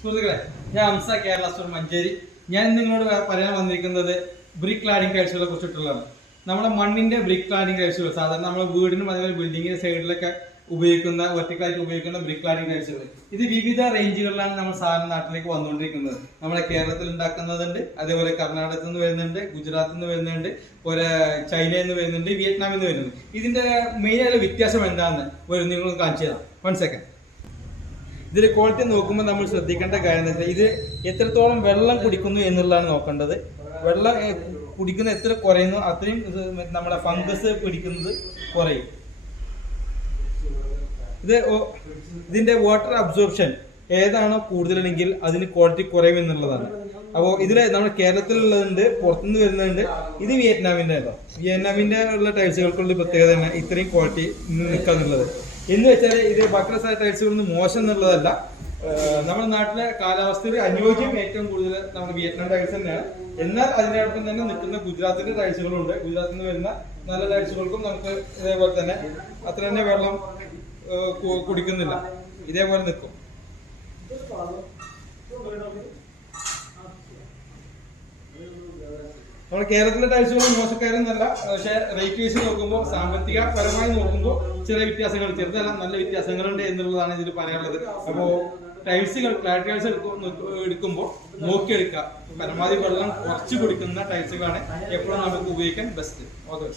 സുഹൃത്തുക്കളെ, ഞാൻ ഹംസ കേരള സ്റ്റോർ മഞ്ചേരി. ഞാൻ നിങ്ങളോട് പറയാൻ വന്നിരിക്കുന്നത് ബ്രിക്ക് ക്ലാഡിംഗ് ടൈൽസുകളെ കുറിച്ചിട്ടുള്ളതാണ്. നമ്മുടെ മണ്ണിന്റെ ബ്രിക്ക് ക്ലാഡിംഗ് ടൈൽസുകൾ സാധാരണ നമ്മുടെ വീടിനും അതേപോലെ ബിൽഡിങ്ങിന്റെ സൈഡിലൊക്കെ ഉപയോഗിക്കുന്ന വെർട്ടിക്കലായിട്ട് ഉപയോഗിക്കുന്ന ബ്രിക്ക് ക്ലാഡിംഗ് ടൈൽസുകൾ. ഇത് വിവിധ റേഞ്ചുകളിലാണ് നമ്മൾ സാധാരണ നാട്ടിലേക്ക് വന്നുകൊണ്ടിരിക്കുന്നത്. നമ്മുടെ കേരളത്തിൽ ഉണ്ടാക്കുന്നതുണ്ട്, അതേപോലെ കർണാടകത്തിൽ നിന്ന് വരുന്നുണ്ട്, ഗുജറാത്തിൽ നിന്ന് വരുന്നുണ്ട്, ഒരു ചൈനയിൽ നിന്ന് വരുന്നുണ്ട്, വിയറ്റ്നാമിൽ നിന്ന് വരുന്നുണ്ട്. ഇതിന്റെ മെയിൻ ആയിട്ടുള്ള വ്യത്യാസം എന്താണെന്ന് വരും നിങ്ങൾ കാണിച്ചു തരാം. 1 സെക്കൻഡ്. ഇതിന്റെ ക്വാളിറ്റി നോക്കുമ്പോൾ നമ്മൾ ശ്രദ്ധിക്കേണ്ട കാര്യം എന്താ വെച്ചാൽ ഇത് എത്രത്തോളം വെള്ളം കുടിക്കുന്നു എന്നുള്ളതാണ് നോക്കേണ്ടത്. വെള്ളം കുടിക്കുന്ന എത്ര കുറയുന്നു അത്രയും നമ്മുടെ ഫംഗസ് പിടിക്കുന്നത് കുറയും. ഇതിന്റെ വാട്ടർ അബ്സോർപ്ഷൻ ഏതാണോ കൂടുതലെങ്കിൽ അതിന് ക്വാളിറ്റി കുറയും എന്നുള്ളതാണ്. അപ്പോൾ ഇതിൽ നമ്മുടെ കേരളത്തിലുള്ളതുണ്ട്, പുറത്തുനിന്ന് വരുന്നുണ്ട്. ഇത് വിയറ്റ്നാമിന്റെ ഉള്ള ടൈൽസുകൾക്കുള്ള പ്രത്യേകത തന്നെ ഇത്രയും ക്വാളിറ്റി നിൽക്കാന്നുള്ളത്. എന്ന് വെച്ചാൽ ഇത് ബാക്കിയുള്ള ടൈൽസുകളൊന്നും മോശം എന്നുള്ളതല്ല. നമ്മുടെ നാട്ടിലെ കാലാവസ്ഥയിൽ അനുയോജ്യം ഏറ്റവും കൂടുതൽ നമ്മുടെ വിയറ്റ്നാം ടൈൽസ് തന്നെയാണ്. എന്നാൽ അതിനോടൊപ്പം തന്നെ നിൽക്കുന്ന ഗുജറാത്തിന്റെ ടൈൽസുകളുണ്ട്. ഗുജറാത്തിൽ നിന്ന് വരുന്ന നല്ല ടൈൽസുകൾക്കും നമുക്ക് ഇതേപോലെ തന്നെ അത്ര തന്നെ വെള്ളം കുടിക്കുന്നില്ല, ഇതേപോലെ നിൽക്കും. നമ്മുടെ കേരളത്തിലെ ടൈൽസുകൾ മോശക്കാരെന്നല്ല, പക്ഷെ റേറ്റ് വൈസ് നോക്കുമ്പോൾ സാമ്പത്തിക പരമായി നോക്കുമ്പോൾ ചെറിയ വ്യത്യാസങ്ങൾ, ചെറുതല്ല നല്ല വ്യത്യാസങ്ങളുണ്ട് എന്നുള്ളതാണ് ഇതിൽ പറയാനുള്ളത്. അപ്പോൾ ടൈൽസുകൾ ഫ്ലാറ്റ് ടൈൽസ് എടുക്കുമ്പോൾ നോക്കിയെടുക്കുക. പരമാവധി വെള്ളം കുറച്ച് കുടിക്കുന്ന ടൈൽസുകളാണ് എപ്പോഴും നമുക്ക് ഉപയോഗിക്കാൻ ബെസ്റ്റ്. ഓക്കെ.